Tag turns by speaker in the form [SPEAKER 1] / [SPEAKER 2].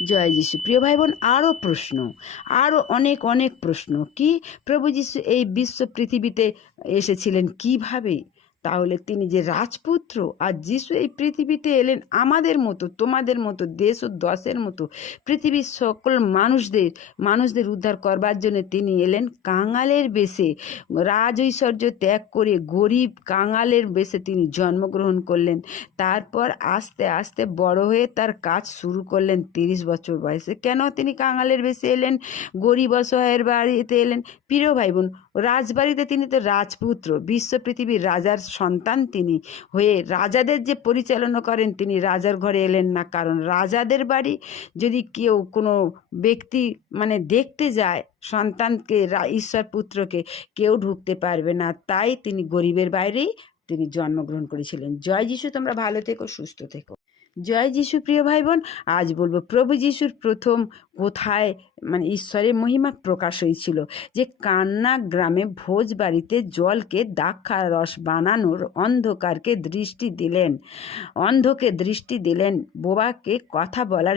[SPEAKER 1] জয় যিশু। প্রিয় ভাই বোন আরও প্রশ্ন আরও অনেক অনেক প্রশ্ন। কি? প্রভু যিশু এই বিশ্ব পৃথিবীতে এসেছিলেন কীভাবে? তাহলে তিনি যে রাজপুত্র আর যিশু এই পৃথিবীতে এলেন আমাদের মতো, তোমাদের মতো, দেশ ও দশের মতো, পৃথিবীর সকল মানুষদের মানুষদের উদ্ধার করবার জন্য তিনি এলেন কাঙালের বেশে। রাজ ঐশ্বর্য ত্যাগ করে গরিব কাঙালের বেশে তিনি জন্মগ্রহণ করলেন। তারপর আস্তে আস্তে বড় হয়ে তার কাজ শুরু করলেন তিরিশ বছর বয়সে। কেন তিনি কাঙালের বেশে এলেন? গরিব অসহায়ের বাড়িতে এলেন। প্রিয় ভাই বোন রাজবাড়িতে তিনি তো রাজপুত্র, বিশ্ব পৃথিবীর রাজার সন্তান তিনি। হয়ে রাজাদের যে পরিচালনা করেন, তিনি রাজার ঘরে এলেন না। কারণ রাজাদের বাড়ি যদি কেউ কোনো ব্যক্তি মানে দেখতে যায়, সন্তানকে ঈশ্বর পুত্রকে কেউ ঢুকতে পারবে না। তাই তিনি গরিবের বাইরেই তিনি জন্মগ্রহণ করেছিলেন। জয় যিশু, তোমরা ভালো থেকো, সুস্থ থেকো। জয় যিশু, প্রিয় ভাই বোন আজ বলব, প্রভু যিশুর প্রথম কোথায় মানে ঈশ্বরের মহিমা প্রকাশ হয়েছিল? যে কান্না গ্রামে ভোজ বাড়িতে জলকে দাক্ষা রস বানানোর অন্ধকারকে দৃষ্টি দিলেন। অন্ধকে দৃষ্টি দিলেন, বোবাকে কথা বলার